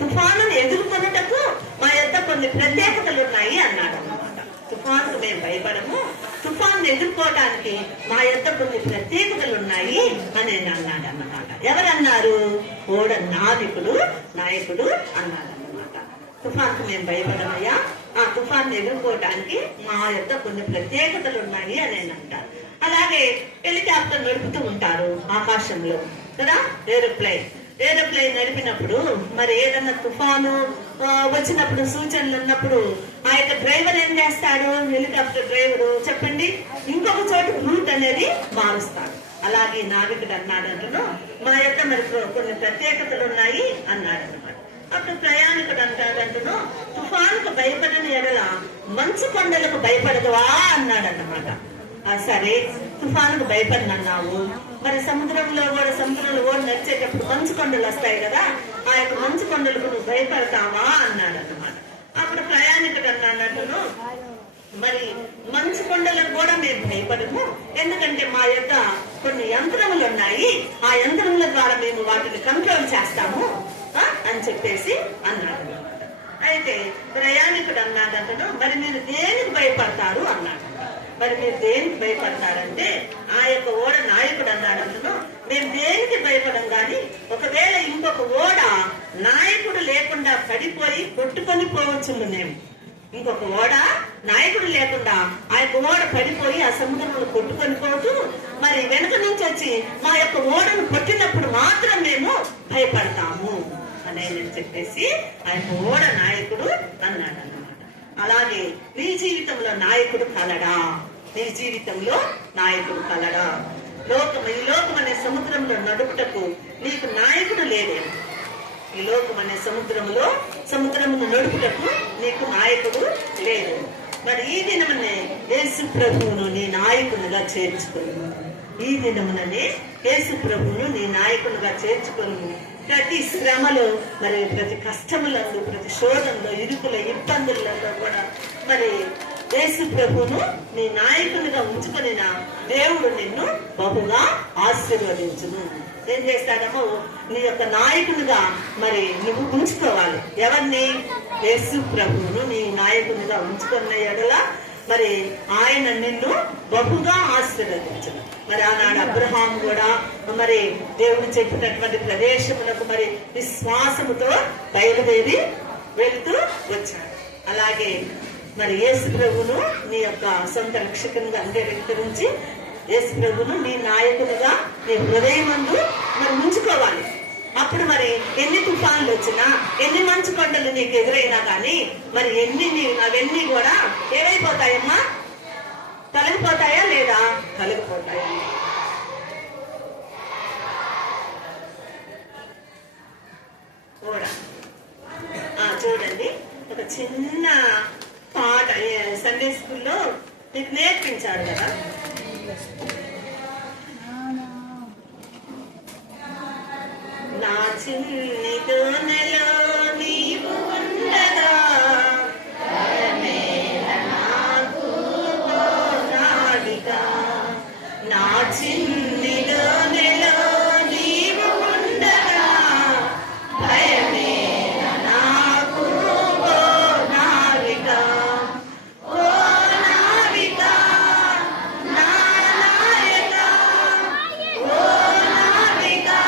తుఫానును ఎదుర్కొనుటకు మా యొక్క కొన్ని ప్రత్యేకతలు ఉన్నాయి అన్నాడు అన్నమాట. తుఫానుకు మేము భయపడము, తుఫాను ఎదుర్కోవడానికి మా యొక్క కొన్ని ప్రత్యేకతలు ఉన్నాయి అని అన్నాడు అన్నమాట. ఎవరన్నారు? ఓడ నాయకుడు అన్నాడు అన్నమాట. తుఫానుకు మేము భయపడమయ్యా, ఆ తుఫాను ఎదుర్కోవడానికి మా యొక్క కొన్ని ప్రత్యేకతలు ఉన్నాయి అని అంటారు. అలాగే హెలికాప్టర్ నడుపుతూ ఉంటారు ఆకాశంలో కదా, ఏరోప్లేన్ నడిపినప్పుడు మరి ఏదన్నా తుఫాను వచ్చినప్పుడు సూచనలు ఉన్నప్పుడు ఆ యొక్క డ్రైవర్ ఏం చేస్తాడు? హెలికాప్టర్ డ్రైవరు చెప్పండి, ఇంకొక చోటు రూట్ అనేది మారుస్తాడు. అలాగే నావికుడు అన్నాడంటను, మా యొక్క మరి కొన్ని ప్రత్యేకతలు ఉన్నాయి అన్నాడు అనమాట. అప్పుడు ప్రయాణికుడు అంటాడంటను, తుఫానుకు భయపడని ఎడల మంచు కొండలకు భయపడదువా అన్నాడన్నమాట. సరే, తుఫానుకు భయపడినన్నావు, మరి సముద్రంలో కూడా నడిచేటప్పుడు మంచు కొండలు వస్తాయి కదా, ఆ యొక్క మంచు కొండలకు నువ్వు భయపడతావా అన్నాడు అన్నమాట. అప్పుడు ప్రయాణికుడు అన్నాడంటను, మరి మంచు కొండలకు కూడా మేము భయపడము, ఎందుకంటే మా యొక్క కొన్ని యంత్రములు ఉన్నాయి, ఆ యంత్రముల ద్వారా మేము వాటిని కంట్రోల్ చేస్తాము అని చెప్పేసి అన్నాడు. అయితే ప్రయాణికుడు అన్నాడు అతను, మరి మీరు దేనికి భయపడతారు అన్నాడు. మరి మీరు దేనికి భయపడతారంటే ఆ యొక్క ఓడ నాయకుడు అన్నాడు అతను, మేము దేనికి భయపడం గాని ఒకవేళ ఇంకొక ఓడ నాయకుడు లేకుండా పడిపోయి కొట్టుకొని పోవచ్చును. మేము ఇంకొక ఓడ నాయకుడు లేకుండా ఆ యొక్క ఓడ పడిపోయి ఆ సముద్రంలో కొట్టుకొని పోతూ మరి వెనుక నుంచి వచ్చి మా యొక్క ఓడను కొట్టినప్పుడు మాత్రం మేము భయపడతాము అని చెప్పేసి ఆ యొక్క ఓడ నాయకుడు అన్నాడు అన్నమాట. అలాగే నీ జీవితంలో నాయకుడు కలడా? నీ జీవితంలో నాయకుడు కలడా? ఈ లోకం అనే సముద్రంలో నడుపుటకు నీకు నాయకుడు లేదే. ఈ లోకం అనే సముద్రమును నడుపుటకు నీకు నాయకుడు లేదు. మరి ఈ దినమునే యేసు ప్రభువును నీ నాయకునిగా చేర్చుకును. ఈ దినముననే యేసు ప్రభువును నీ నాయకునిగా చేర్చుకును. ప్రతి శ్రమలో, మరి ప్రతి కష్టములలో, ప్రతి శోధంలో, ఇరుకుల ఇబ్బందులలో కూడా మరి యేసు ప్రభువును నీ నాయకునిగా ఉంచుకొని దేవుడు నిన్ను బహుగా ఆశీర్వదించును. ఏం చేస్తాడమ్మో, నీ యొక్క నాయకునిగా మరి నువ్వు ఉంచుకోవాలి. ఎవరిని? యేసు ప్రభువును నీ నాయకునిగా ఉంచుకున్న ఎడల మరి ఆయన నిన్ను బహుగా ఆశీర్వదించను. మరి ఆనాడు అబ్రహాం కూడా మరి దేవుడు చెప్పినటువంటి ప్రదేశములకు మరి విశ్వాసముతో బయలుదేరి వెళుతూ వచ్చాడు. అలాగే మరి యేసు ప్రభువును నీ యొక్క సొంత రక్షకునిగా అంగీకరించి యేసు ప్రభువును నీ నాయకునిగా నీ హృదయమందు మరి ఉంచుకోవాలి. అప్పుడు మరి ఎన్ని తుఫాన్లు వచ్చినా, ఎన్ని మంచు కొండలు నీకు ఎదురైనా కానీ మరి అవన్నీ కూడా ఏమైపోతాయమ్మా? తొలగిపోతాయా లేదా? తొలగిపోతాయా? కూడా చూడండి, ఒక చిన్న పాట సండే స్కూల్లో మీకు నేర్పించారు కదా. నా చిన్ని దోనెలో నీవు ఉండగా నాకు నాడిగా. నా చిన్ని దోనెలో నీవు ఉండగా భయమే నాకు నావిగా. ఓ నావిగా నా నాయక, ఓ నావిగా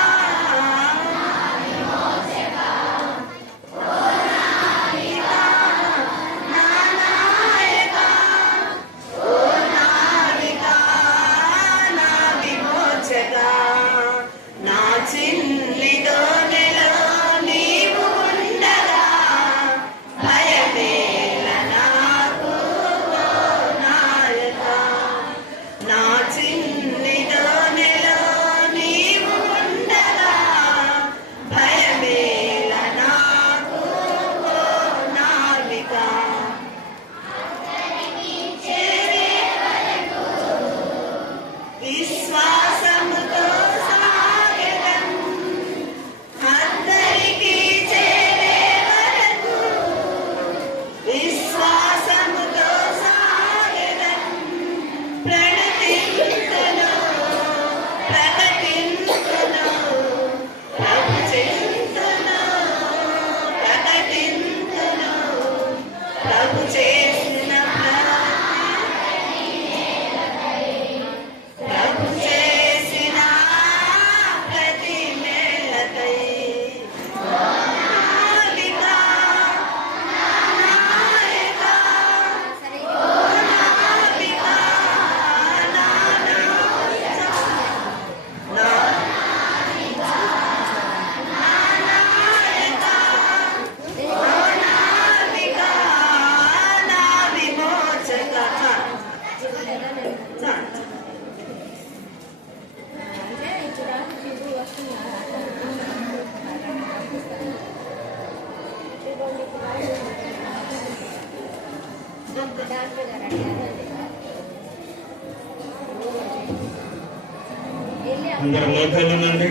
అందరు మోకాళ్ళునండి.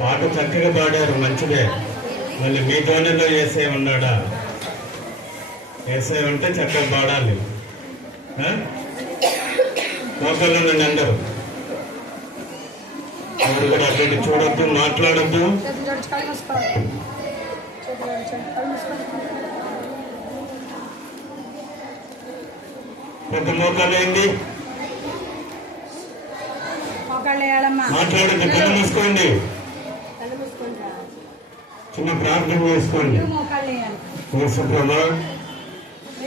పాట చక్కగా పాడారు, మంచిదే. మళ్ళీ మీ ధ్వనిలో ఏసై ఉన్నాడా? ఏసై ఉంటే చక్కగా పాడాలి. మోకాళ్ళునండి అందరూ. ఎవరు కూడా అక్కడ చూడొద్దు, మాట్లాడొద్దు. పెద్ద మోకాలేండి మాట్లాడండి, కళ్ళు మూసుకోండి, చిన్న ప్రార్థన చేసుకోండి. యేసు ప్రభా,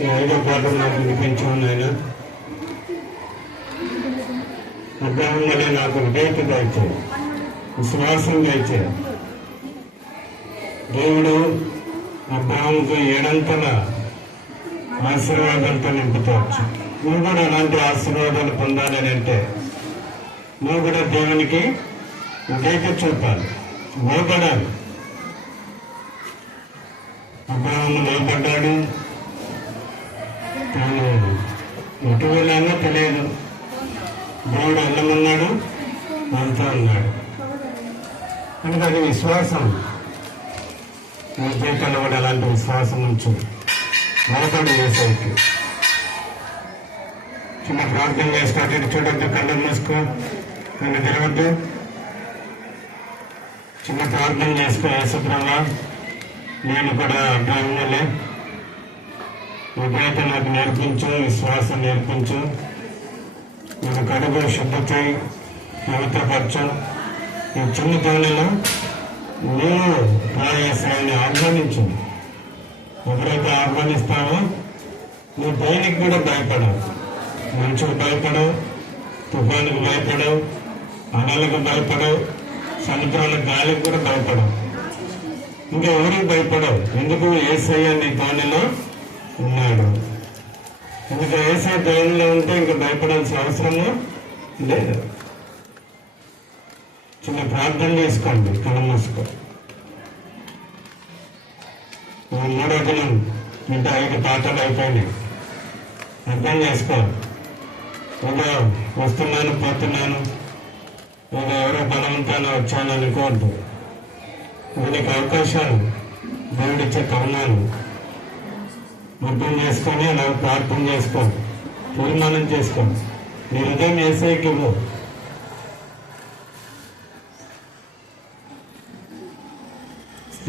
ఈ 5వ పాఠం నాకు వినిపించాను నాయన. అబ్రాహం వలె నాకు విధేయత దయచేయి, విశ్వాసం దయచేయి. దేవుడు అబ్రాహాముకు 7 ఆశీర్వాదంతో నింపుతావచ్చు. నువ్వు కూడా అలాంటి ఆశీర్వాదాలు పొందాలని అంటే నువ్వు కూడా దేవునికి విధేయత చూపాలి, లోపడాలి. అబ్రాహాము లోపడ్డాడు, తాను ఎటు వెళ్ళానో తెలియదు. దేవుడు వెళ్ళమన్నాడు, అంతా అన్నాడు. కనుక అది విశ్వాసం. నీ జీవితంలో కూడా అలాంటి విశ్వాసం నుంచి లోపడి వేసేకి చిన్న ప్రార్థన చేస్తాడు. చూడొద్దు, కళ్ళు మూసుకో, కళ్ళు తెరవద్దు. చిన్న ప్రార్థన చేసుకో. యేసుప్రభా, నేను కూడా అబ్రాహాములే విధేయత నాకు నేర్పించు, విశ్వాసం నేర్పించు. నేను కడుగు శుద్ధి చేయి, పవిత్రపరచు. ఈ చిన్న తోనెలో నేను రాయేసాయని ఆహ్వానించు. ఎప్పుడైతే ఆహ్వానిస్తావో నువ్వు దేనికి కూడా భయపడవు. మంచుకు భయపడవు, తుఫానుకు భయపడవు, అలలకు భయపడవు, సముద్రాల గాలికి కూడా భయపడవు, ఇంకా ఎవరికి భయపడవు. ఎందుకు? యేసయ్య నీ తోనెలో ఉన్నాడు. ఎందుకు? యేసయ్య తోనెలో ఉంటే ఇంకా భయపడాల్సిన అవసరము లేదు. చిన్న ప్రార్థన చేసుకోండి, కళ్ళు మూసుకో. 3వ దినం ఇంకా 5 పాఠాలు అయిపోయినాయి. అర్థం చేసుకో. ఏదో వస్తున్నాను, పోతున్నాను, ఏదో ఎవరో బలవంతాన వచ్చాను అనుకోవద్దు. దీనికి అవకాశాలు దేవుడిచ్చే కరుణాలు అర్థం చేసుకొని అలా ప్రార్థన చేసుకో, తీర్మానం చేసుకో. నీ హృదయం యేసయ్యకి ఇవ్వు.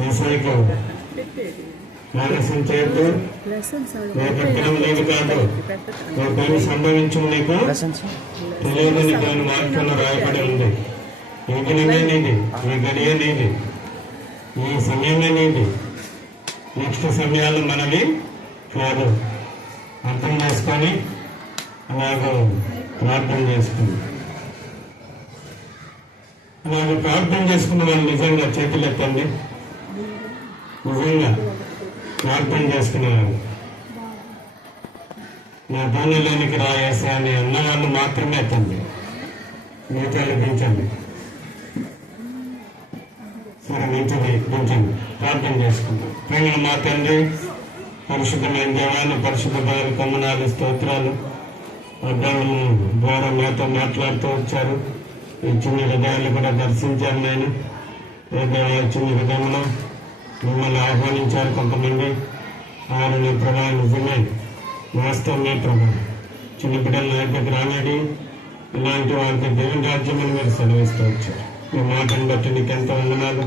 యేసయ్యకి ఇవ్వు. ఆలస్యం చేయొద్దు. రేపటిలో లేదు కాదు, రేపు సంభవించింది నీకు తెలియదు. నీకు వాక్యంలో రాయబడి ఉంది. ఈ దినమే నీది, ఈ గడియ నీది, ఈ సమయమే నీది. నెక్స్ట్ సమయాలు మనవి కాదు. అర్థం చేసుకొని అలాగ ప్రార్థన చేసుకుంది. అలాగ ప్రార్థన చేసుకున్న వాళ్ళు నిజంగా చేతులు ఎత్తండి. నిజంగా ప్రార్థన చేసుకునేవాళ్ళు, నా భూమిలోనికి రాయేసా అని అన్నవాళ్ళు మాత్రమే ఎత్తండి. మిగతాలు దించండి. సరే, దించండి. ప్రార్థన చేసుకుంటాం. ప్రేమ మా తండ్రి, పరిశుద్ధమైన దేవాన్ని, పరిశుద్ధ బాలు కమనాలు, స్తోత్రాలు. అబ్రాహాము ద్వారా మాతో మాట్లాడుతూ వచ్చారు. ఈ చిన్న హృదయాలు కూడా దర్శించారు. నేను చిన్న హృదయంలో మిమ్మల్ని ఆహ్వానించారు కొంతమంది. ఆయన నీ ప్రభావం నిజమే, వాస్తవం మీ ప్రభావం. చిన్న బిడ్డలు నా యొక్క రానడి ఇలాంటి వారికి దేవుని రాజ్యం అని మీరు సెలవిస్తూ వచ్చారు. మీ మాటను బట్టి నీకు ఎంత వందనాలు.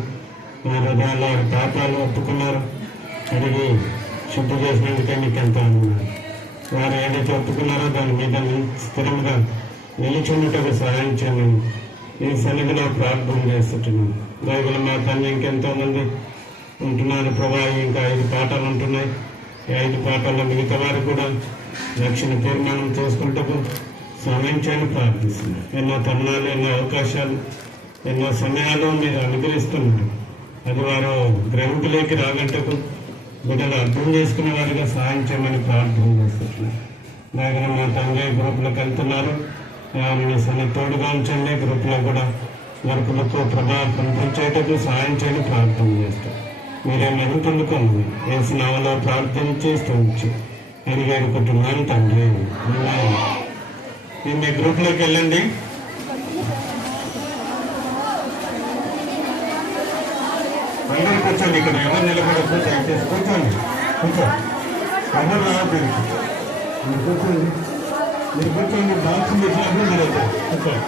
మా హృదయాల్లో వారి పాపాలు ఒప్పుకున్నారు, అడిగి శుద్ధి చేసినందుకే నీకు ఎంత వందనాలు. వారు ఏదైతే ఒప్పుకున్నారో దాని మీద స్థిరంగా నిలిచున్నట్టుగా సహాయం చేయమని ఈ సన్నిధిలో ప్రార్థన చేస్తున్నాను. బైబిల్ మా తండ్రి ఇంకెంతో మంది ఉంటున్నారు ప్రభా. ఇంకా 5 పాఠాలు ఉంటున్నాయి. ఈ 5 పాఠాల్లో మిగతా వారు కూడా రక్షణ తీర్మానం చేసుకుంటూ సమయం చేయని ప్రార్థిస్తున్నారు. ఎన్నో తరుణాలు, ఎన్నో అవకాశాలు, ఎన్నో సమయాలు మీరు అనుగ్రహిస్తున్నారు. అది వారు గ్రహింపులోకి రాగంటకు బిడ్డలు అర్థం చేసుకునే వారిగా సహాయం చేయమని ప్రార్థన చేస్తున్నారు. అలాగే మా తండ్రి గ్రూపులకు వెళ్తున్నారు. మీ సన్ని తోడుగా ఉంచండి. గ్రూపులో కూడా వర్కులకు ప్రభావం పంపించేటకు సహాయం చేయని ప్రార్థన చేస్తారు. మీరే మెరుగుతుందుకోండి. ఏసునామలో ప్రార్థించి స్తోత్రించి ఎరిగేరుకుంటున్నాను తండ్రి. మీరు మీ గ్రూప్లోకి వెళ్ళండి. అందరూ కూర్చోండి. ఇక్కడ ఎవరు నిలబడద్దు, దయచేసి కూర్చోండి. ఎవరు రావద్దు. మీరు కూర్చోండి. మీరు కూర్చోండి. బాత్రూమ్ ఇచ్చినప్పుడు మీరు కూర్చోండి.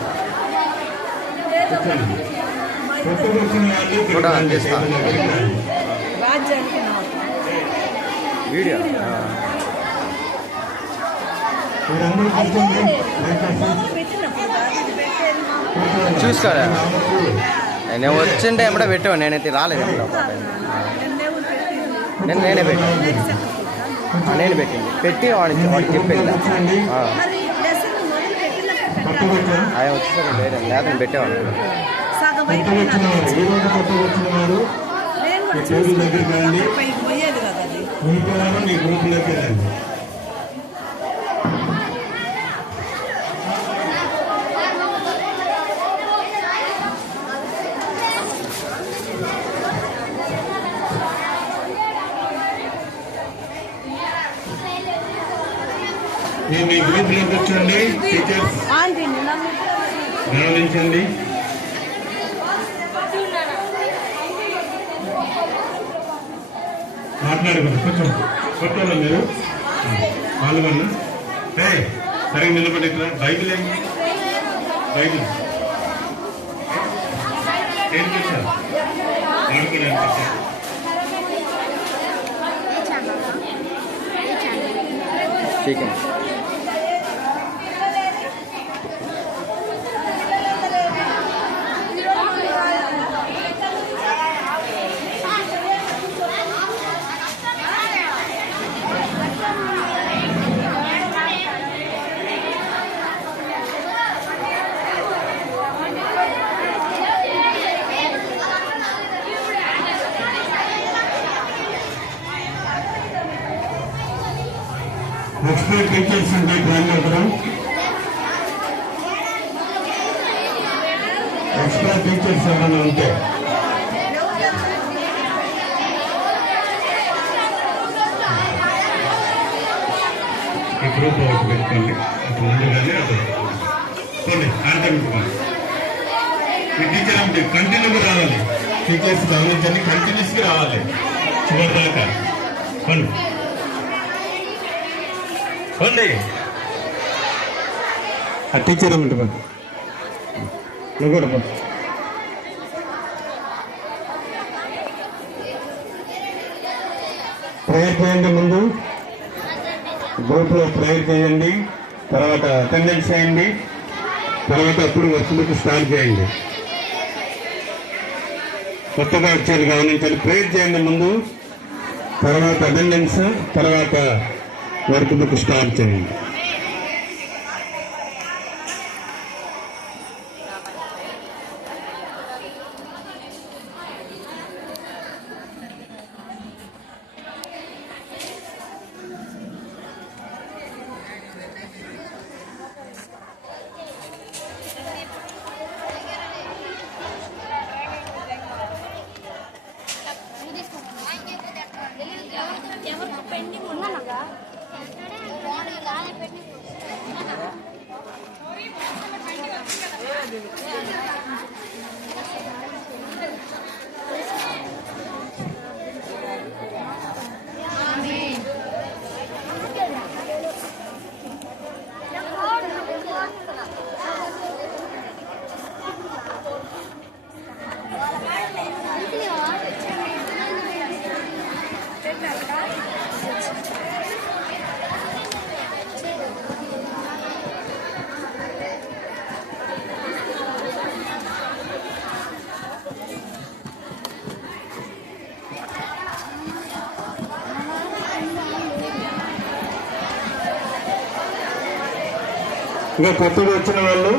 కొత్తగా వచ్చిన వాళ్ళు వీడియో మీరందరూ కూర్చోండి. చూసుకోరా నేను వచ్చింటే ఎప్పుడో పెట్టావు, నేనైతే రాలేదు. నేనే పెట్టాను, నేను పెట్టి వాడికి చెప్పేది ఆయన వచ్చేసరికి వేరే లేదా నేను పెట్టేవాడు. దగ్గరికి రండి, మీ గ్రూప్లోకి రండి. మీ గ్రూప్లోకి వచ్చండి. టీచర్స్ గమనించండి. మాట్లాడకూడదు, కొంచెం కొట్టాలి మీరు పాల్గొన్న. సరిగ్గా నిలబడి బైబిల్ ఏంటి? బైబిల్ ఏం చేశారు? ठीक है. ఎక్స్పర్ట్ టీచర్స్ ఉంటే డ్రాయింగ్ ఎక్స్పర్ట్ టీచర్స్ ఏమైనా ఉంటే ఈ గ్రూప్ ఒకటి పెట్టుకోండి. అటు ముందుగానే అటు పోండి. ఆడతాను ఈ టీచర్ అంటే కంటిన్యూగా రావాలి. టీచర్స్ గమనించండి, కంటిన్యూస్గా రావాలి చివరి దాకా. పండి పండి ఆ టీచర్ అమ్మంటే నువ్వు కూడా ప్రేయర్ చేయండి. ముందు గ్రూప్లో ప్రేయర్ చేయండి, తర్వాత అటెండెన్స్ చేయండి, తర్వాత అప్పుడు వర్క్ స్టార్ట్ చేయండి. కొత్తగా వచ్చేది గమనించాలి. ప్రేయర్ చేయండి ముందు, తర్వాత అటెండెన్స్, తర్వాత వర్క్ బుక్ స్టార్ట్ చేయండి. పెండింగ్ ఉన్నానగా ఇంకా కొత్తగా వచ్చిన వాళ్ళు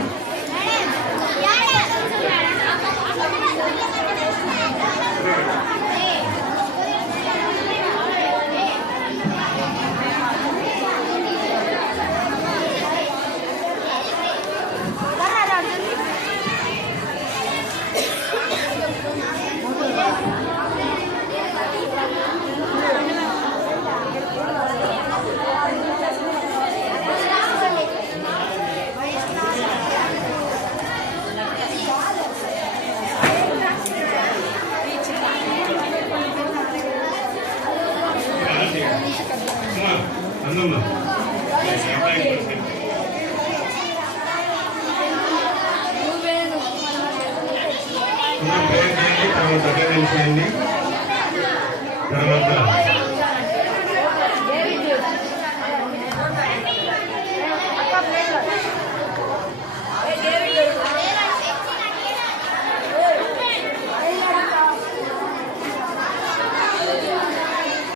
అన్నమ్మ తర్వాత అటెండెన్స్ చేయండి, తర్వాత